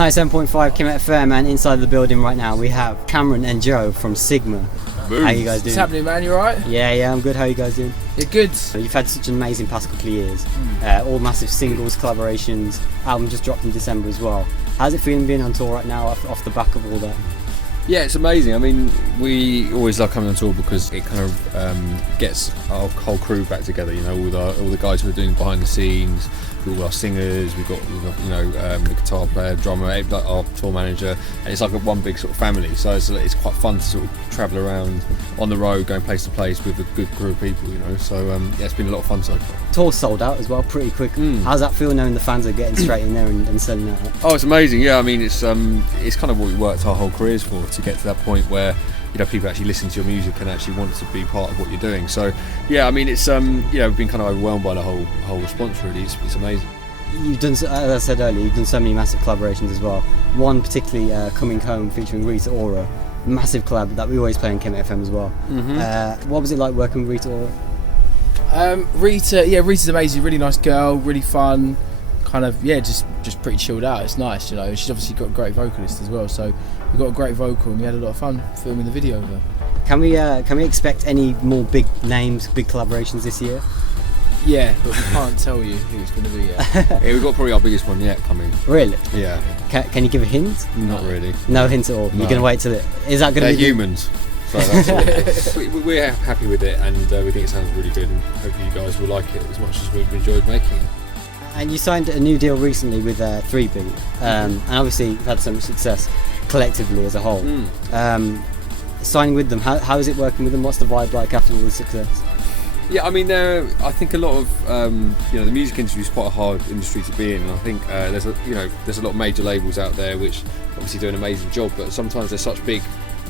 97.5 Kemet FM, and inside the building right now we have Cameron and Joe from Sigma. Boom. How you guys doing? What's happening, man? You alright? Yeah, I'm good. How you guys doing? You're good. You've had such an amazing past couple of years. All massive singles, collaborations, album just dropped in December as well. How's it feeling being on tour right now off the back of all that? Yeah, it's amazing. I mean, we always love coming on tour because it kind of gets our whole crew back together. You know, all the guys who are doing behind the scenes, all our singers. We've got the guitar player, drummer, like our tour manager, and it's like one big sort of family. So it's quite fun to sort of travel around on the road, going place to place with a good group of people. You know, so yeah, it's been a lot of fun so far. Tour sold out as well, pretty quick. How's that feel knowing the fans are getting straight in there and selling that out? Oh, it's amazing. Yeah, I mean, it's kind of what we worked our whole careers for, to get to that point where people actually listen to your music and actually want to be part of what you're doing. So yeah, I mean, it's we've been kind of overwhelmed by the whole response. Really, it's amazing. You've done, as I said earlier, you've done so many massive collaborations as well. One particularly, Coming Home, featuring Rita Ora, massive collab that we always play on Kemet FM as well. What was it like working with Rita Ora? Rita's amazing, really nice girl, really fun, kind of just pretty chilled out. It's nice, you know. She's obviously got a great vocalist as well, so we got a great vocal and we had a lot of fun filming the video of her. Can we expect any more big names, big collaborations this year? Yeah, but we can't tell you who it's going to be yet. Yeah, we've got probably our biggest one yet coming. Really? Yeah. Can you give a hint? Not really. No hint at all. No. You're going to wait till it. Is that going to be humans? So that's we're happy with it, and we think it sounds really good, and hopefully you guys will like it as much as we've enjoyed making it. And you signed a new deal recently with 3B, and obviously you've had so much success collectively as a whole. Signing with them, how is it working with them? What's the vibe like after all the success? Yeah, I mean, I think a lot of the music industry is quite a hard industry to be in, and I think there's a lot of major labels out there which obviously do an amazing job, but sometimes they're such big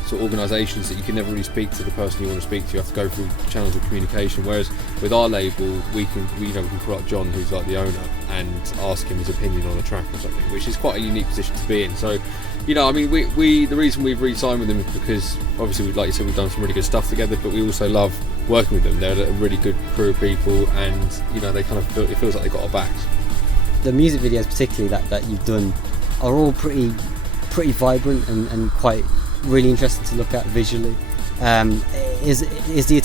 sort of organisations that you can never really speak to the person you want to speak to. You have to go through channels of communication. Whereas with our label, we can call up John, who's like the owner, and ask him his opinion on a track or something, which is quite a unique position to be in. So, I mean, we the reason we've re-signed with them is because obviously, like you said, we've done some really good stuff together, but we also love working with them. They're a really good crew of people, and they kind of it feels like they've got our backs. The music videos, particularly that you've done, are all pretty vibrant and quite really interesting to look at visually. Is the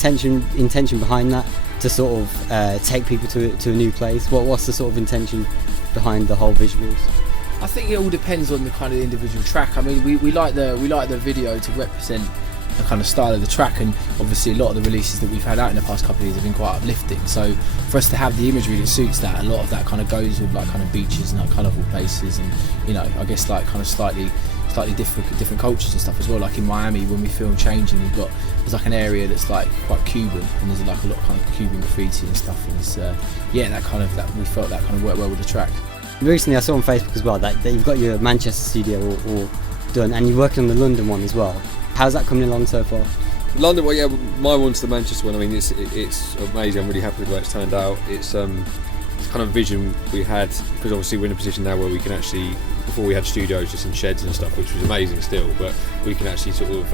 intention behind that to sort of take people to a new place? What's the sort of intention behind the whole visuals? I think it all depends on the kind of individual track. I mean, we like the video to represent the kind of style of the track, and obviously a lot of the releases that we've had out in the past couple of years have been quite uplifting. So for us to have the imagery that suits that, a lot of that kind of goes with like kind of beaches and like colourful places, and I guess like kind of slightly different cultures and stuff as well. Like in Miami, when we film Changing, there's like an area that's like quite Cuban, and there's like a lot of kind of Cuban graffiti and stuff, and it's that we felt that kind of worked well with the track. Recently I saw on Facebook as well that you've got your Manchester studio all done, and you're working on the London one as well. How's that coming along so far? London, well, yeah, my one's the Manchester one. I mean, it's amazing. I'm really happy with the way it's turned out. It's kind of vision we had, because obviously we're in a position now where we can actually, before we had studios just in sheds and stuff, which was amazing still, but we can actually sort of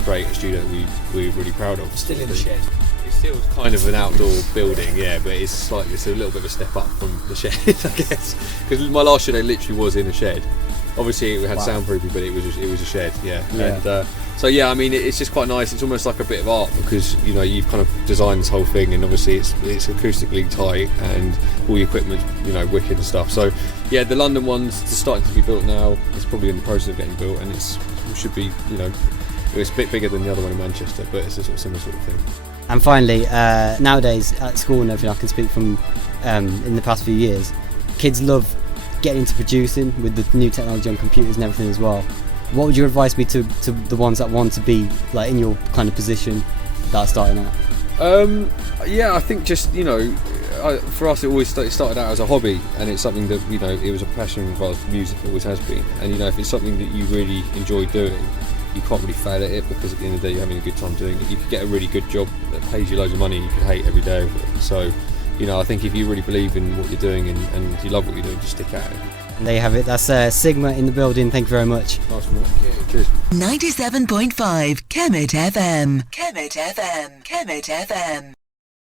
create a studio that we're really proud of. Still in the shed. It's still kind of an outdoor building, yeah, but it's a little bit of a step up from the shed, I guess. Because my last studio literally was in a shed. Obviously it had soundproofing, but it was a shed, yeah. And so yeah, I mean, it's just quite nice. It's almost like a bit of art, because you've kind of designed this whole thing, and obviously it's acoustically tight, and all the equipment's wicked and stuff. So yeah, the London one's just starting to be built now. It's probably in the process of getting built, and it should be it's a bit bigger than the other one in Manchester, but it's a sort of similar sort of thing. And finally, nowadays at school and everything, I can speak from in the past few years, kids love getting into producing with the new technology on computers and everything as well. What would your advice be to the ones that want to be like in your kind of position that are starting out? Yeah, I think just for us it always started out as a hobby, and it's something that it was a passion of ours. Music always has been, and if it's something that you really enjoy doing, you can't really fail at it, because at the end of the day you're having a good time doing it. You could get a really good job that pays you loads of money, and you could hate every day of it. So I think if you really believe in what you're doing and you love what you're doing, just stick at it. And there you have it. That's Sigma in the building. Thank you very much. Nice one. Cheers. 97.5 Kemet FM. Kemet FM. Kemet FM.